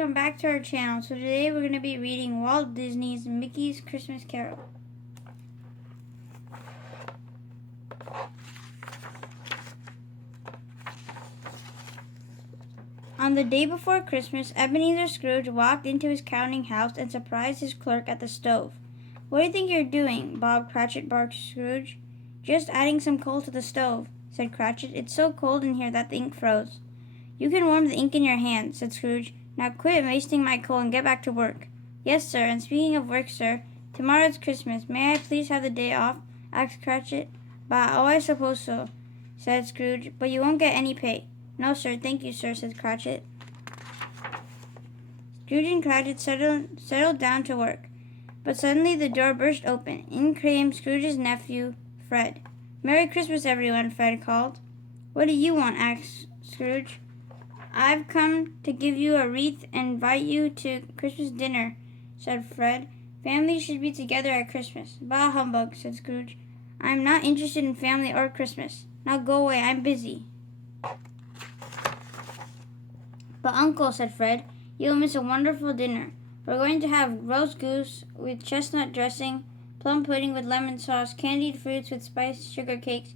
welcome back to our channel. So today we're going to be reading Walt Disney's Mickey's Christmas Carol. On the day before Christmas, Ebenezer Scrooge walked into his counting house and surprised his clerk at the stove. "What do you think you're doing, Bob Cratchit?" barked Scrooge. "Just adding some coal to the stove," said Cratchit. "It's so cold in here that the ink froze." "You can warm the ink in your hand," said Scrooge. "Now quit wasting my coal and get back to work." "Yes, sir, and speaking of work, sir, tomorrow's Christmas. May I please have the day off?" asked Cratchit. "Bah, oh, I suppose so," said Scrooge, "but you won't get any pay." "No, sir, thank you, sir," said Cratchit. Scrooge and Cratchit settled down to work. But suddenly the door burst open. In came Scrooge's nephew, Fred. "Merry Christmas, everyone," Fred called. "What do you want?" asked Scrooge. "I've come to give you a wreath and invite you to Christmas dinner," said Fred. "Families should be together at Christmas." "Bah, humbug," said Scrooge. "I am not interested in family or Christmas. Now go away, I'm busy." "But, Uncle," said Fred, "you'll miss a wonderful dinner. We're going to have roast goose with chestnut dressing, plum pudding with lemon sauce, candied fruits with spiced sugar cakes.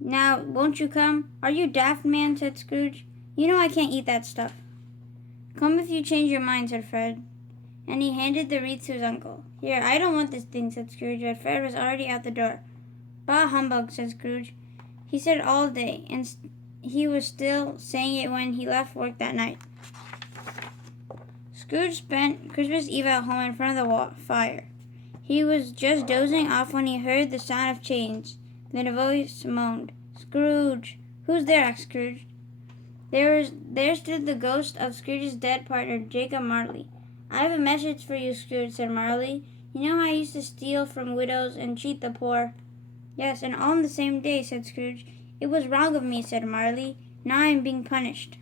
Now, won't you come?" "Are you daft, man?" said Scrooge. "You know I can't eat that stuff." "Come if you change your mind," said Fred. And he handed the wreath to his uncle. "Here, I don't want this thing," said Scrooge, but Fred was already out the door. "Bah, humbug," said Scrooge. He said it all day, and he was still saying it when he left work that night. Scrooge spent Christmas Eve at home in front of the fire. He was just dozing off when he heard the sound of chains. Then a voice moaned, "Scrooge!" "Who's there?" asked Scrooge. There stood the ghost of Scrooge's dead partner, Jacob Marley. "I have a message for you, Scrooge," said Marley. "You know how I used to steal from widows and cheat the poor?" "Yes, and all on the same day," said Scrooge. "It was wrong of me," said Marley. "Now I am being punished.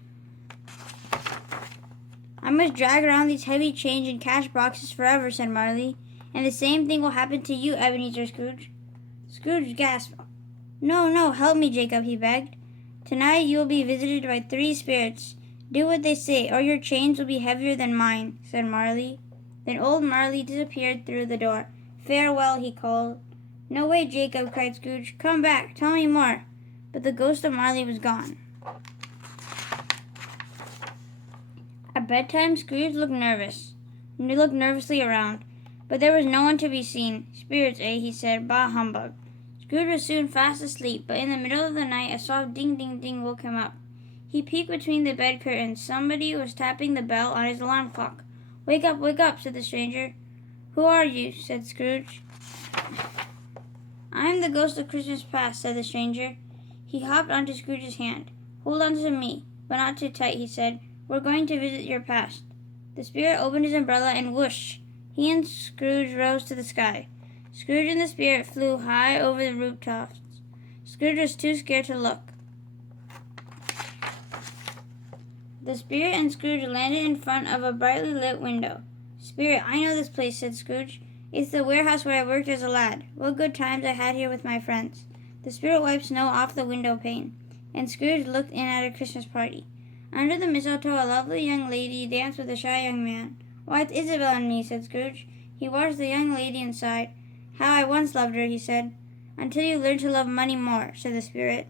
I must drag around these heavy change and cash boxes forever," said Marley. "And the same thing will happen to you, Ebenezer Scrooge." Scrooge gasped. No, help me, Jacob," he begged. "Tonight you will be visited by 3 spirits. Do what they say, or your chains will be heavier than mine," said Marley. Then old Marley disappeared through the door. "Farewell," he called. "No, wait, Jacob," cried Scrooge. "Come back, tell me more." But the ghost of Marley was gone. At bedtime, Scrooge looked nervously around, but there was no one to be seen. "Spirits, eh?" he said. "Bah, humbug." Scrooge was soon fast asleep, but in the middle of the night a soft ding, ding, ding woke him up. He peeked between the bed curtains. Somebody was tapping the bell on his alarm clock. Wake up," said the stranger. "Who are you?" said Scrooge. "I'm the ghost of Christmas past," said the stranger. He hopped onto Scrooge's hand. "Hold on to me, but not too tight," he said. "We're going to visit your past." The spirit opened his umbrella and whoosh! He and Scrooge rose to the sky. Scrooge and the spirit flew high over the rooftops. Scrooge was too scared to look. The spirit and Scrooge landed in front of a brightly lit window. "Spirit, I know this place," said Scrooge. "It's the warehouse where I worked as a lad. What good times I had here with my friends." The spirit wiped snow off the window pane, and Scrooge looked in at a Christmas party. Under the mistletoe, a lovely young lady danced with a shy young man. "Why, it's Isabel and me," said Scrooge. He watched the young lady and sighed. "How I once loved her," he said. "Until you learn to love money more," said the spirit.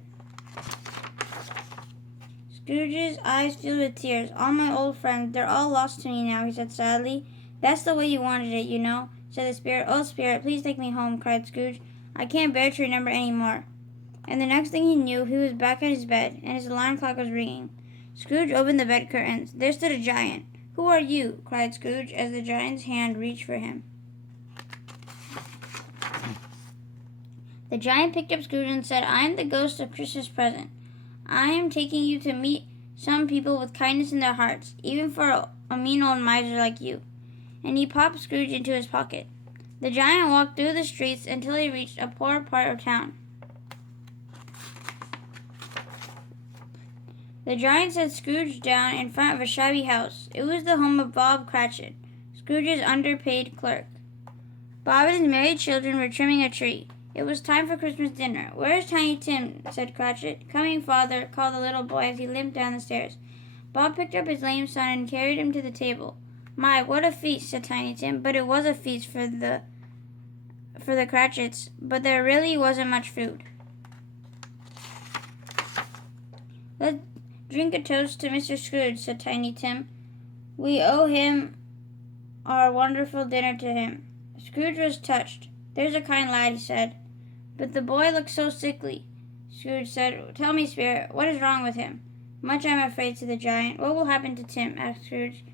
Scrooge's eyes filled with tears. "All my old friends, they're all lost to me now," he said sadly. "That's the way you wanted it, you know," said the spirit. "Oh, spirit, please take me home," cried Scrooge. "I can't bear to remember any more." And the next thing he knew, he was back at his bed, and his alarm clock was ringing. Scrooge opened the bed curtains. There stood a giant. "Who are you?" cried Scrooge as the giant's hand reached for him. The giant picked up Scrooge and said, "I am the ghost of Christmas present. I am taking you to meet some people with kindness in their hearts, even for a mean old miser like you." And he popped Scrooge into his pocket. The giant walked through the streets until he reached a poor part of town. The giant set Scrooge down in front of a shabby house. It was the home of Bob Cratchit, Scrooge's underpaid clerk. Bob and his married children were trimming a tree. It was time for Christmas dinner. "Where's Tiny Tim?" said Cratchit. "Coming, father," called the little boy as he limped down the stairs. Bob picked up his lame son and carried him to the table. "My, what a feast," said Tiny Tim, but it was a feast for the Cratchits, but there really wasn't much food. "Let's drink a toast to Mr. Scrooge," said Tiny Tim. "We owe him our wonderful dinner to him." Scrooge was touched. "There's a kind lad," he said. "But the boy looks so sickly." Scrooge said, "Tell me, Spirit, what is wrong with him?" "Much, I'm afraid," said the giant. "What will happen to Tim?" asked Scrooge.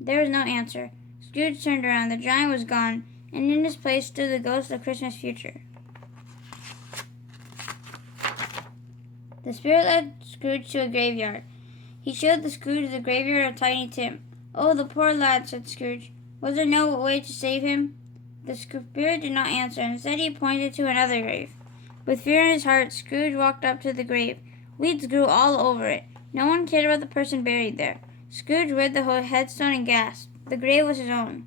There was no answer. Scrooge turned around. The giant was gone, and in his place stood the ghost of Christmas future. The spirit led Scrooge to a graveyard. He showed the Scrooge the graveyard of Tiny Tim. "Oh, the poor lad," said Scrooge. "Was there no way to save him?" The spirit did not answer. Instead, he pointed to another grave. With fear in his heart, Scrooge walked up to the grave. Weeds grew all over it. No one cared about the person buried there. Scrooge read the whole headstone and gasped. The grave was his own.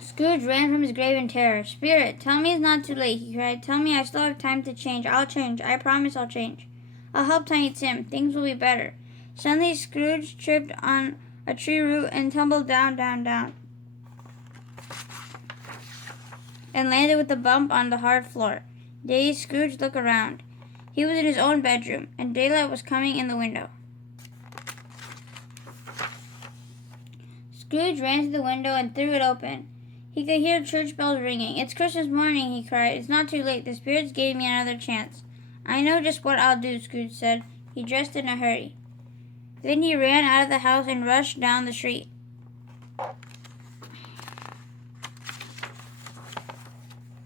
Scrooge ran from his grave in terror. "Spirit, tell me it's not too late," he cried. "Tell me I still have time to change. I'll change. I promise I'll change. I'll help Tiny Tim. Things will be better." Suddenly, Scrooge tripped on a tree root and tumbled down, and landed with a bump on the hard floor. Dazed, Scrooge looked around. He was in his own bedroom, and daylight was coming in the window. Scrooge ran to the window and threw it open. He could hear church bells ringing. "It's Christmas morning," he cried. "It's not too late. The spirits gave me another chance." "I know just what I'll do," Scrooge said. He dressed in a hurry. Then he ran out of the house and rushed down the street.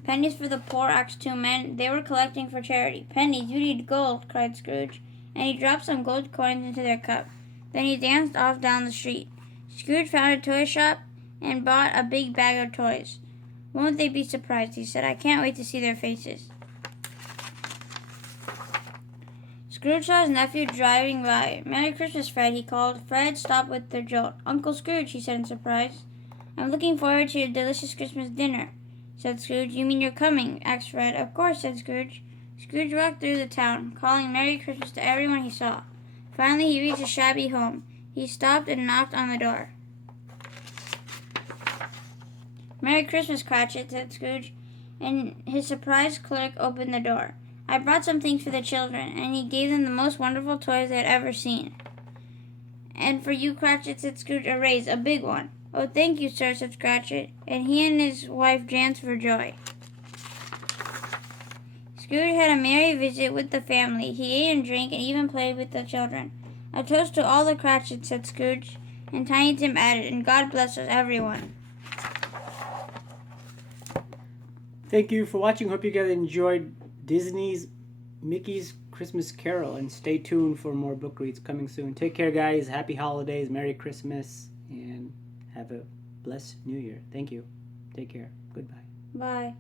"Pennies for the poor," asked two men. They were collecting for charity. "Pennies, you need gold," cried Scrooge, and he dropped some gold coins into their cup. Then he danced off down the street. Scrooge found a toy shop and bought a big bag of toys. "Won't they be surprised?" he said. "I can't wait to see their faces." Scrooge saw his nephew driving by. "Merry Christmas, Fred," he called. Fred stopped with their jolt. "Uncle Scrooge," he said in surprise. "I'm looking forward to your delicious Christmas dinner," said Scrooge. "You mean you're coming?" asked Fred. "Of course," said Scrooge. Scrooge walked through the town, calling Merry Christmas to everyone he saw. Finally, he reached a shabby home. He stopped and knocked on the door. "Merry Christmas, Cratchit," said Scrooge, and his surprised clerk opened the door. "I brought some things for the children," and he gave them the most wonderful toys they had ever seen. "And for you, Cratchit," said Scrooge, "a raise, a big one." "Oh, thank you, sir," said Cratchit, and he and his wife danced for joy. Scrooge had a merry visit with the family. He ate and drank and even played with the children. "A toast to all the Cratchits," said Scrooge, and Tiny Tim added, "and God bless us, everyone." Thank you for watching. Hope you guys enjoyed Disney's Mickey's Christmas Carol, and stay tuned for more book reads coming soon. Take care, guys. Happy holidays, Merry Christmas, and have a blessed New Year. Thank you. Take care. Goodbye. Bye.